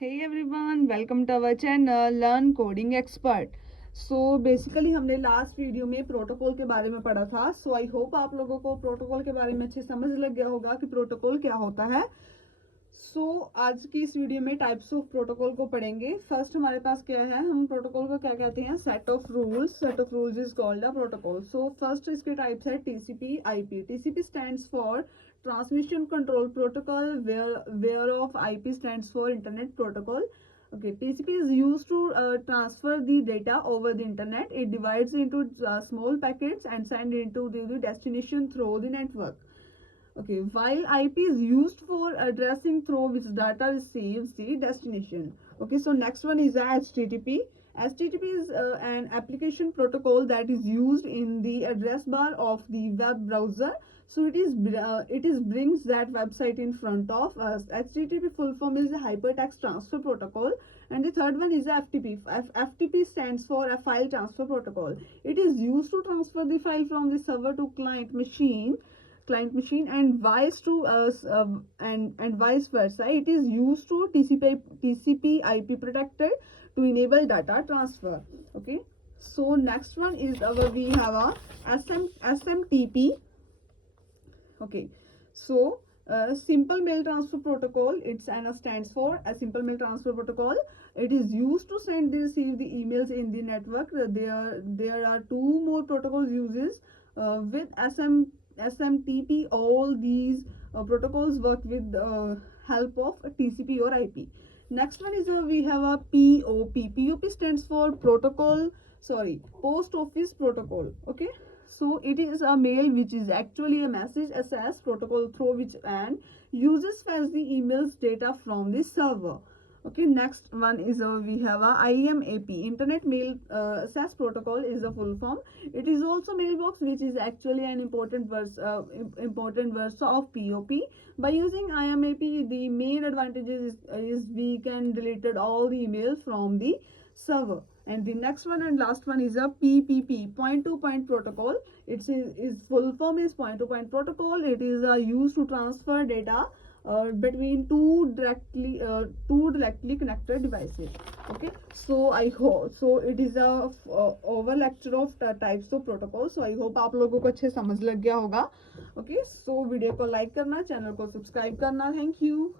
Hey everyone, welcome to our channel Learn Coding Expert. So basically हमने last video में protocol के बारे में पढ़ा था. So I hope आप लोगों को प्रोटोकॉल के बारे में अच्छे समझ लग गया होगा कि प्रोटोकॉल क्या होता है. So आज की इस वीडियो में टाइप्स ऑफ प्रोटोकॉल को पढ़ेंगे. फर्स्ट हमारे पास क्या है, हम प्रोटोकॉल को क्या कहते हैं, set of rules. Set of rules is called a protocol. So first इसके टाइप्स है TCP IP. TCP stands for Transmission Control Protocol, whereof IP stands for Internet Protocol. Okay, TCP is used to transfer the data over the internet. It divides into small packets and send into the destination through the network. Okay, while IP is used for addressing through which data receives the destination. Okay, so next one is HTTP. HTTP is an application protocol that is used in the address bar of the web browser. So it is brings that website in front of us. HTTP full form is a Hypertext Transfer Protocol, and the third one is FTP. FTP stands for a File Transfer Protocol. It is used to transfer the file from the server to client machine and vice to and vice versa. It is used to TCP IP protected to enable data transfer. Okay, so next one is we have a SMTP. Okay, so simple mail transfer protocol, it's stands for a simple mail transfer protocol. It is used to send and receive the emails in the network. There are two more protocols uses with SMTP. All these protocols work with the help of TCP or IP. Next one is we have a POP. POP stands for Post Office Protocol. Okay, so it is a mail which is actually a message access protocol through which and users fetch the emails data from the server. Okay, next one is we have a IMAP. Internet Mail Access Protocol is a full form. It is also mailbox, which is actually an important verse of POP. By using IMAP, the main advantages is we can delete all the emails from the server. And the next one and last one is a PPP, point-to-point protocol. Its full form is point-to-point protocol. It is used to transfer data between two directly connected devices. Okay, so I hope so it is a over lecture of types of protocols. So I hope आप लोगों को अच्छे समझ लग गया होगा. Okay, so video को like करना, चैनल को सब्सक्राइब करना. Thank you.